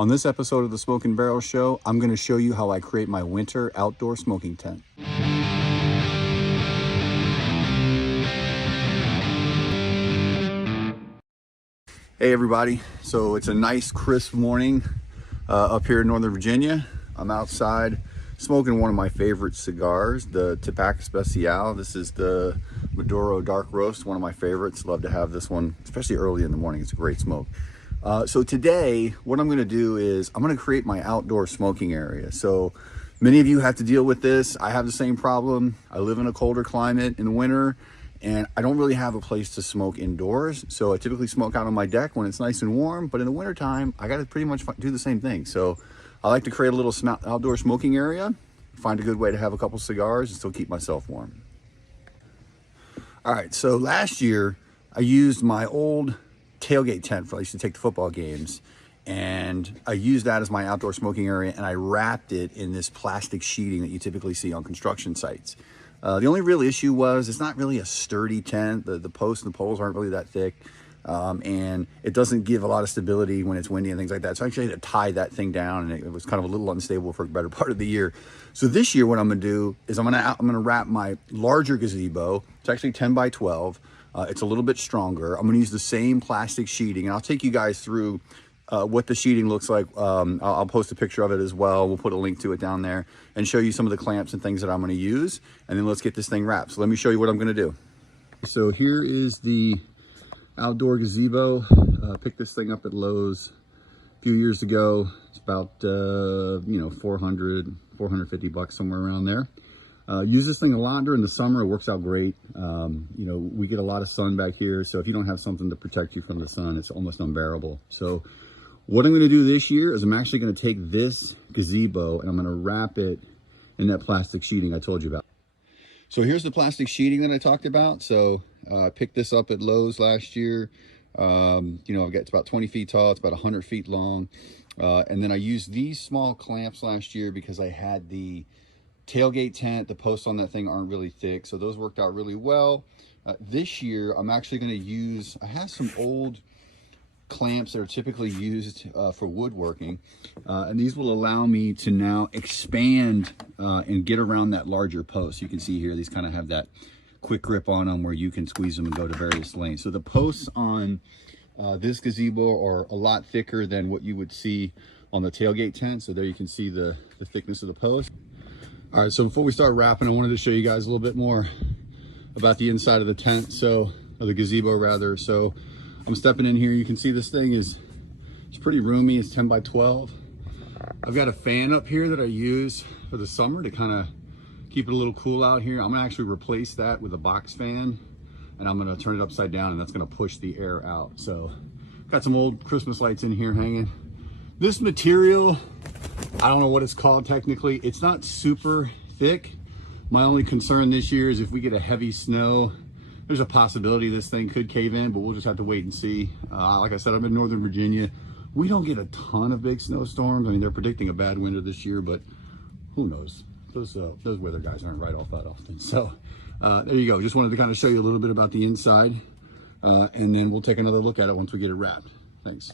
On this episode of the Smoke and Barrel Show, I'm going to show you how I create my winter outdoor smoking tent. Hey everybody, so it's a nice crisp morning up here in Northern Virginia. I'm outside smoking one of my favorite cigars, the Tobacco Especial. This is the Maduro Dark Roast, one of my favorites. Love to have this one, especially early in the morning. It's a great smoke. So today, what I'm gonna do is I'm gonna create my outdoor smoking area. So many of you have to deal with this. I have the same problem. I live in a colder climate in the winter, and I don't really have a place to smoke indoors. So I typically smoke out on my deck when it's nice and warm, but in the wintertime, I gotta pretty much do the same thing. So I like to create a little outdoor smoking area, find a good way to have a couple cigars and still keep myself warm. All right, so last year, I used my old tailgate tent I used to take to football games, and I used that as my outdoor smoking area, and I wrapped it in this plastic sheeting that you typically see on construction sites. The only real issue was it's not really a sturdy tent. The posts and the poles aren't really that thick, and it doesn't give a lot of stability when it's windy and things like that. So I actually had to tie that thing down, and it was kind of a little unstable for a better part of the year. So this year what I'm gonna do is I'm gonna wrap my larger gazebo. It's actually 10 by 12. It's a little bit stronger. I'm gonna use the same plastic sheeting, and I'll take you guys through what the sheeting looks like. I'll post a picture of it as well. We'll put a link to it down there and show you some of the clamps and things that I'm gonna use, and then let's get this thing wrapped. So let me show you what I'm gonna do. So here is the outdoor gazebo. Picked this thing up at Lowe's a few years ago. It's about 450 bucks, somewhere around there. Use this thing a lot during the summer. It works out great. We get a lot of sun back here, so if you don't have something to protect you from the sun, it's almost unbearable. So what I'm going to do this year is I'm actually going to take this gazebo and I'm going to wrap it in that plastic sheeting I told you about. So here's the plastic sheeting that I talked about. So I picked this up at Lowe's last year. It's about 20 feet tall. It's about 100 feet long. And then I used these small clamps last year because I had the tailgate tent. The posts on that thing aren't really thick, so those worked out really well. This year I'm actually going to use, I have some old clamps that are typically used for woodworking, and these will allow me to now expand and get around that larger post. You can see here these kind of have that quick grip on them where you can squeeze them and go to various lengths. So the posts on this gazebo are a lot thicker than what you would see on the tailgate tent. So there you can see the thickness of the post. All right, so before we start wrapping, I wanted to show you guys a little bit more about the inside of the tent, or the gazebo rather. So I'm stepping in here. You can see this thing it's pretty roomy. It's 10 by 12. I've got a fan up here that I use for the summer to kind of keep it a little cool out here. I'm gonna actually replace that with a box fan, and I'm gonna turn it upside down, and that's gonna push the air out. So got some old Christmas lights in here hanging. This material, I don't know what it's called technically. It's not super thick. My only concern this year is if we get a heavy snow, there's a possibility this thing could cave in, but we'll just have to wait and see. Like I said, I'm in Northern Virginia. We don't get a ton of big snowstorms. I mean, they're predicting a bad winter this year, but who knows? Those weather guys aren't right off that often. So there you go. Just wanted to kind of show you a little bit about the inside, and then we'll take another look at it once we get it wrapped. Thanks.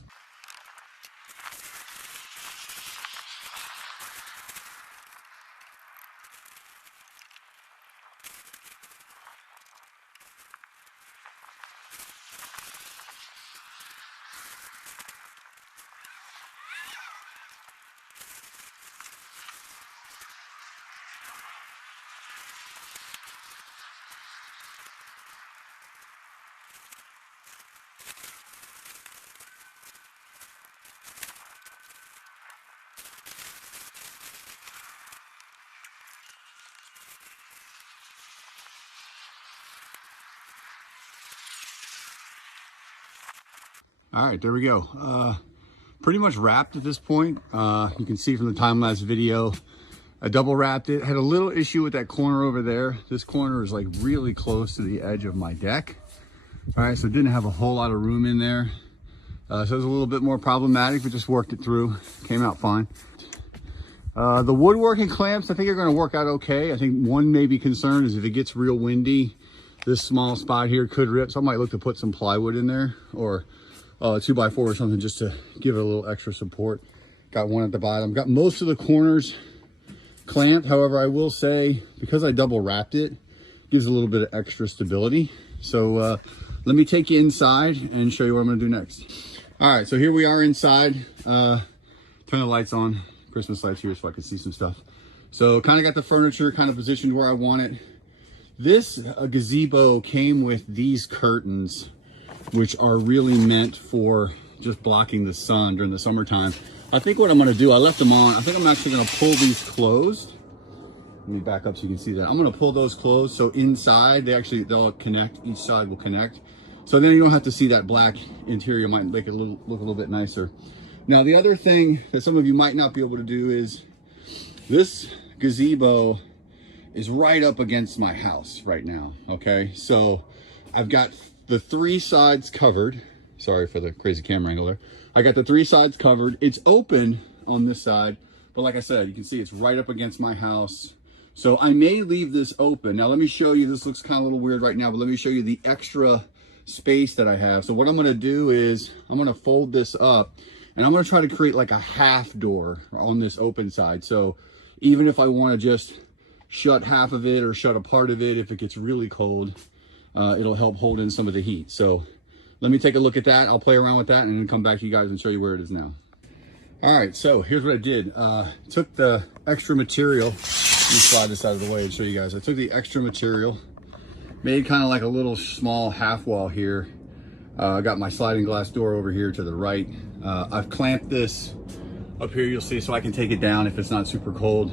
All right, there we go. Pretty much wrapped at this point. You can see from the time-lapse video, I double wrapped it. Had a little issue with that corner over there. This corner is like really close to the edge of my deck. All right, so it didn't have a whole lot of room in there. So it was a little bit more problematic, but just worked it through. Came out fine. The woodworking clamps, I think are gonna work out okay. I think one maybe concern is if it gets real windy, this small spot here could rip. So I might look to put some plywood in there, or 2x4 or something, just to give it a little extra support. Got one at the bottom. Got most of the corners clamped. However, I will say, because I double wrapped it, gives a little bit of extra stability. So let me take you inside and show you what I'm gonna do next. All right, so here we are inside. Turn the lights on, Christmas lights here so I can see some stuff. So kind of got the furniture kind of positioned where I want it. This gazebo came with these curtains, which are really meant for just blocking the sun during the summertime. I think what I'm gonna do, I left them on. I think I'm actually gonna pull these closed. Let me back up so you can see that. I'm gonna pull those closed so inside they'll connect. Each side will connect. So then you don't have to see that black interior. Might make it look a little bit nicer. Now the other thing that some of you might not be able to do is this gazebo is right up against my house right now. Okay, so I've got the 3 sides covered. Sorry for the crazy camera angle there. I got the 3 sides covered. It's open on this side, but like I said, you can see it's right up against my house. So I may leave this open. Now let me show you, this looks kind of a little weird right now, but let me show you the extra space that I have. So what I'm gonna do is I'm gonna fold this up and I'm gonna try to create like a half door on this open side. So even if I wanna just shut half of it or shut a part of it, if it gets really cold, it'll help hold in some of the heat. So let me take a look at that. I'll play around with that and then come back to you guys and show you where it is now. All right, so here's what I did. Took the extra material. Let me slide this out of the way and show you guys. I took the extra material, made kind of like a little small half wall here. I got my sliding glass door over here to the right. I've clamped this up here, you'll see, so I can take it down if it's not super cold.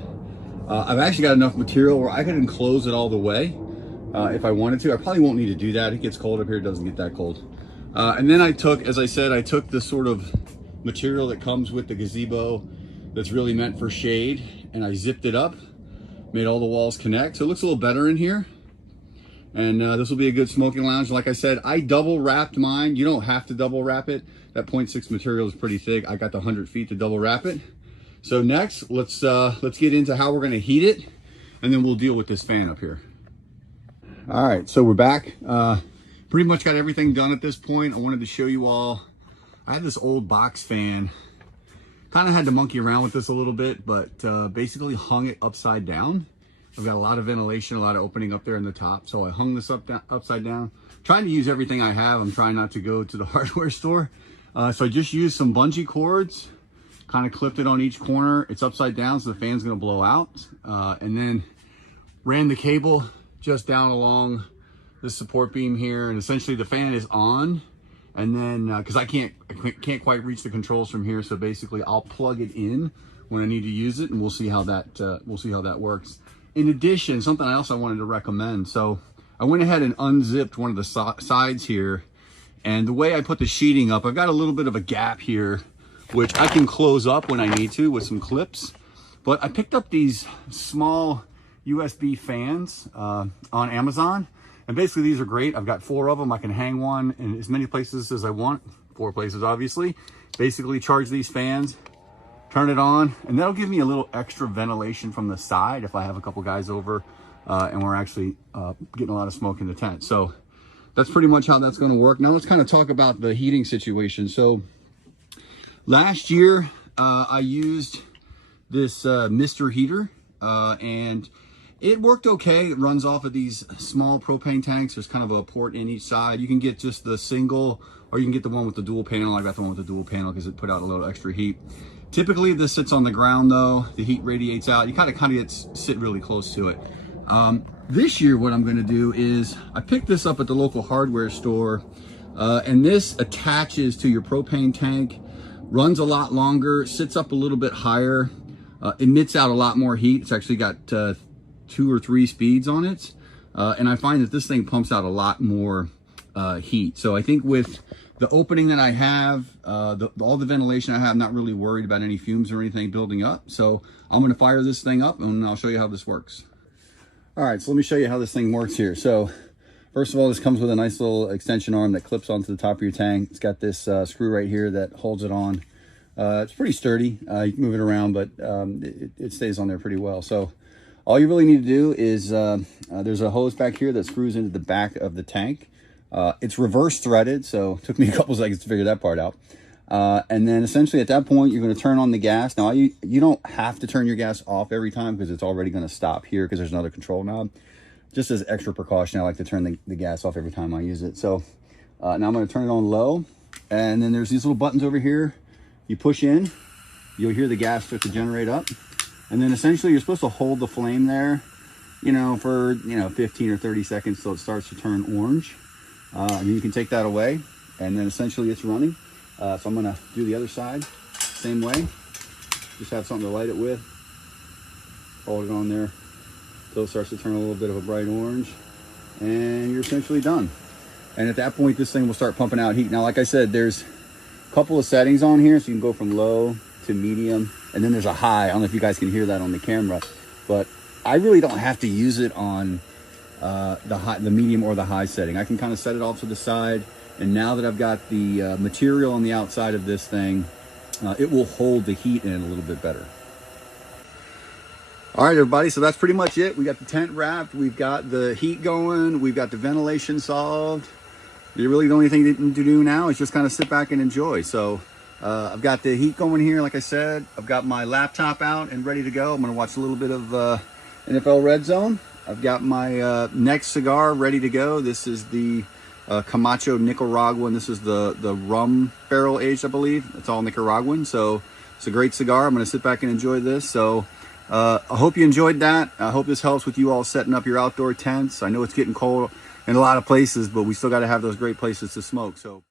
I've actually got enough material where I could enclose it all the way if I wanted to. I probably won't need to do that. It gets cold up here, it doesn't get that cold. And then I took, as I said, I took the sort of material that comes with the gazebo that's really meant for shade, and I zipped it up, made all the walls connect. So it looks a little better in here. And this will be a good smoking lounge. Like I said, I double wrapped mine. You don't have to double wrap it. That 0.6 material is pretty thick. I got the 100 feet to double wrap it. So next, let's get into how we're gonna heat it, and then we'll deal with this fan up here. All right, so we're back. Pretty much got everything done at this point. I wanted to show you all, I have this old box fan. Kind of had to monkey around with this a little bit, but basically hung it upside down. I've got a lot of ventilation, a lot of opening up there in the top. So I hung this upside down. Trying to use everything I have. I'm trying not to go to the hardware store. So I just used some bungee cords, kind of clipped it on each corner. It's upside down, so the fan's gonna blow out. And then ran the cable just down along this support beam here. And essentially the fan is on. And then, cause I can't quite reach the controls from here. So basically I'll plug it in when I need to use it, and we'll see how that works. In addition, something else I wanted to recommend. So I went ahead and unzipped one of the sides here. And the way I put the sheeting up, I've got a little bit of a gap here, which I can close up when I need to with some clips. But I picked up these small USB fans on Amazon. And basically these are great. I've got 4 of them. I can hang one in as many places as I want. 4 places, obviously. Basically charge these fans, turn it on, and that'll give me a little extra ventilation from the side if I have a couple guys over and we're actually getting a lot of smoke in the tent. So that's pretty much how that's gonna work. Now let's kind of talk about the heating situation. So last year, I used this Mr. heater and it worked okay. It runs off of these small propane tanks. There's kind of a port in each side. You can get just the single, or you can get the one with the dual panel. I got the one with the dual panel because it put out a little extra heat. Typically this sits on the ground though. The heat radiates out. You kind of sit really close to it. This year what I'm gonna do is, I picked this up at the local hardware store and this attaches to your propane tank, runs a lot longer, sits up a little bit higher, emits out a lot more heat. It's actually got 2 or 3 speeds on it. And I find that this thing pumps out a lot more heat. So I think with the opening that I have, all the ventilation I have, I'm not really worried about any fumes or anything building up. So I'm gonna fire this thing up and I'll show you how this works. All right, so let me show you how this thing works here. So first of all, this comes with a nice little extension arm that clips onto the top of your tank. It's got this screw right here that holds it on. It's pretty sturdy. You can move it around, but it stays on there pretty well. So all you really need to do is, there's a hose back here that screws into the back of the tank. It's reverse threaded, so it took me a couple seconds to figure that part out. And then essentially at that point, you're going to turn on the gas. Now, you don't have to turn your gas off every time because it's already going to stop here because there's another control knob. Just as extra precaution, I like to turn the gas off every time I use it. So now I'm going to turn it on low. And then there's these little buttons over here. You push in, you'll hear the gas start to generate up. And then essentially you're supposed to hold the flame there, for, 15 or 30 seconds so it starts to turn orange. And then you can take that away. And then essentially it's running. So I'm going to do the other side, same way. Just have something to light it with. Hold it on there until it starts to turn a little bit of a bright orange. And you're essentially done. And at that point, this thing will start pumping out heat. Now, like I said, there's a couple of settings on here. So you can go from low to medium. And then there's a high. I don't know if you guys can hear that on the camera. But I really don't have to use it on the medium or the high setting. I can kind of set it off to the side. And now that I've got the material on the outside of this thing, it will hold the heat in a little bit better. All right, everybody, so that's pretty much it. We got the tent wrapped, we've got the heat going, we've got the ventilation solved. You really the only thing to do now is just kind of sit back and enjoy. So I've got the heat going here, like I said. I've got my laptop out and ready to go. I'm gonna watch a little bit of NFL Red Zone. I've got my next cigar ready to go. This is the Camacho Nicaraguan. This is the rum barrel aged, I believe. It's all Nicaraguan, so it's a great cigar. I'm going to sit back and enjoy this. So I hope you enjoyed that. I hope this helps with you all setting up your outdoor tents. I know it's getting cold in a lot of places, but we still got to have those great places to smoke. So